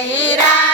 ira